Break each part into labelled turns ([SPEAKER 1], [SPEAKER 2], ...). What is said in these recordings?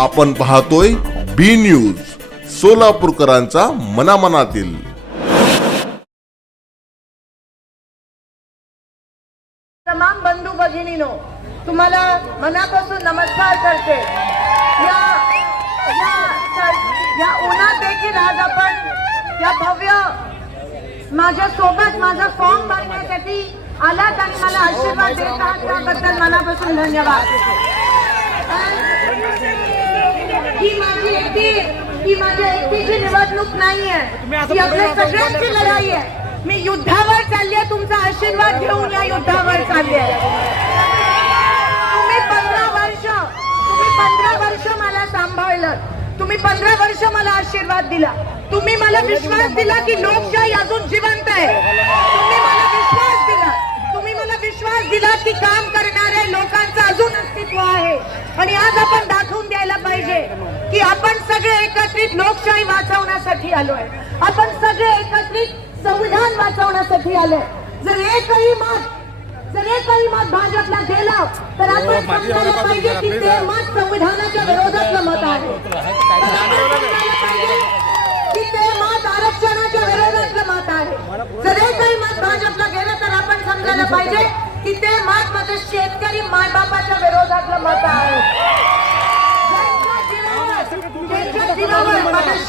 [SPEAKER 1] आपण पाहतोय बी न्यूज सोलापूरकरांचा मनामनातील.
[SPEAKER 2] तमाम बंधू भगिनीनो तुम्हाला मनापासून नमस्कार करते. या या या उन्हात देखील आज आपण या भव्य माझ्या सोबत माझा फॉर्म भरण्यासाठी आलात आणि मला आशीर्वाद देत आहात. त्याबद्दल मनापासून धन्यवाद. ही माझी एकटी ही माझ्या एकटीची निवडणूक नाहीये. ही आपल्या सगळ्यांची लढाई आहे. मी युद्धावर चालली आहे तुमचा आशीर्वाद घेऊन या युद्धावर चालली आहे तुम्ही पंधरा वर्ष तुम्ही पंधरा वर्ष मला सांभाळलं. तुम्ही पंधरा वर्ष मला आशीर्वाद दिला. तुम्ही मला विश्वास दिला की लोकशाही अजून जिवंत आहे. तुम्ही मला विश्वास दिला. तुम्ही मला विश्वास दिला की काम करणाऱ्या लोकांचं अजून अस्तित्व आहे. आणि आज आपण पाहिजे की आपण सगळे एकत्रित लोकशाही वाचवण्यासाठी आलोय. आपण सगळे एकत्रित संविधान वाचवण्यासाठी आलोय. जर एकही मत जर एकही मत भाजपला गेलं तर आपण समजायला पाहिजे की ते मत संविधानाच्या विरोधातलं मत आहे. की ते मत आरक्षणाच्या विरोधातलं मत आहे. जर एकही मत भाजपला गेलं तर आपण समजायला पाहिजे की ते मत माझ्या शेतकरी मायबापाच्या विरोधातलं मत आहे ज्यांच्या जीवावर- ज्यांच्या जीवावर माझ्या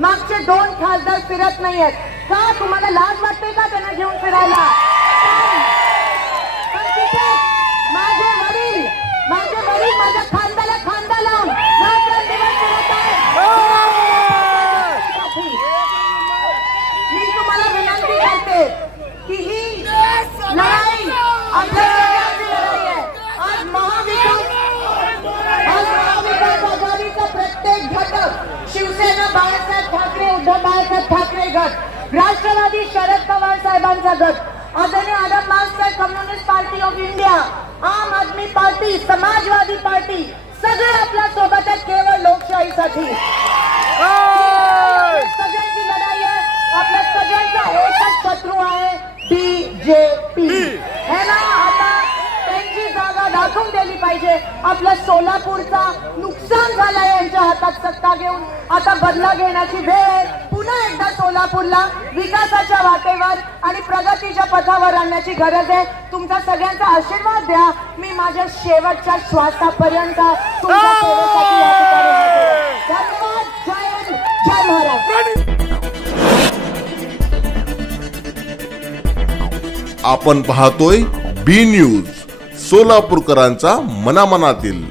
[SPEAKER 2] मागचे दोन खासदार फिरत नाहीयेत. का तुम्हाला लाज वाटते का त्यांना घेऊन फिरायला पण तिथे माझे वडील माझे वडील माझ्या खांद्याला खांदा लावून रात्रंदिवस फिरत आहेत. मी तुम्हाला विनंती करते की ही लढाई आपल्या सगळ्यांची लढाई आहे आज महाविकास आज महाविकास आघाडीचा प्रत्येक घटक. शिवसेना बाळासाहेब ठाकरे उद्धव बाळासाहेब ठाकरे गट. राष्ट्रवादी शरद पवार साहेबांचा गट. आदरणीय Adam master communist party of India Aam Aadmi party Samajwadi party सगळे आपल्यासोबत आहेत केवळ लोकशाहीसाठी सगळ्यांची लढाई आहे आपल्या सगळ्यांचा एकच शत्रू आहे बीजेपी हे ना आता त्यांची जागा दाखवून दिली पाहिजे. आपल्या सोलापूरचा नुकसान झालंय यांच्या हातात सत्ता घेऊन. आता बदला घेण्याची वेळ आहे. पुन्हा एकदा सोलापूरला विकासाच्या वाटेवर आणि प्रगतीच्या पथावर आणण्याची गरज आहे. तुमचा सगळ्यांचा आशीर्वाद द्या. मी माझ्या शेवटच्या श्वासापर्यंत. धन्यवाद. जय हिंद. जय महाराज
[SPEAKER 1] आपण पाहतोय बी न्यूज सोलापूरकरांचा मनामनातील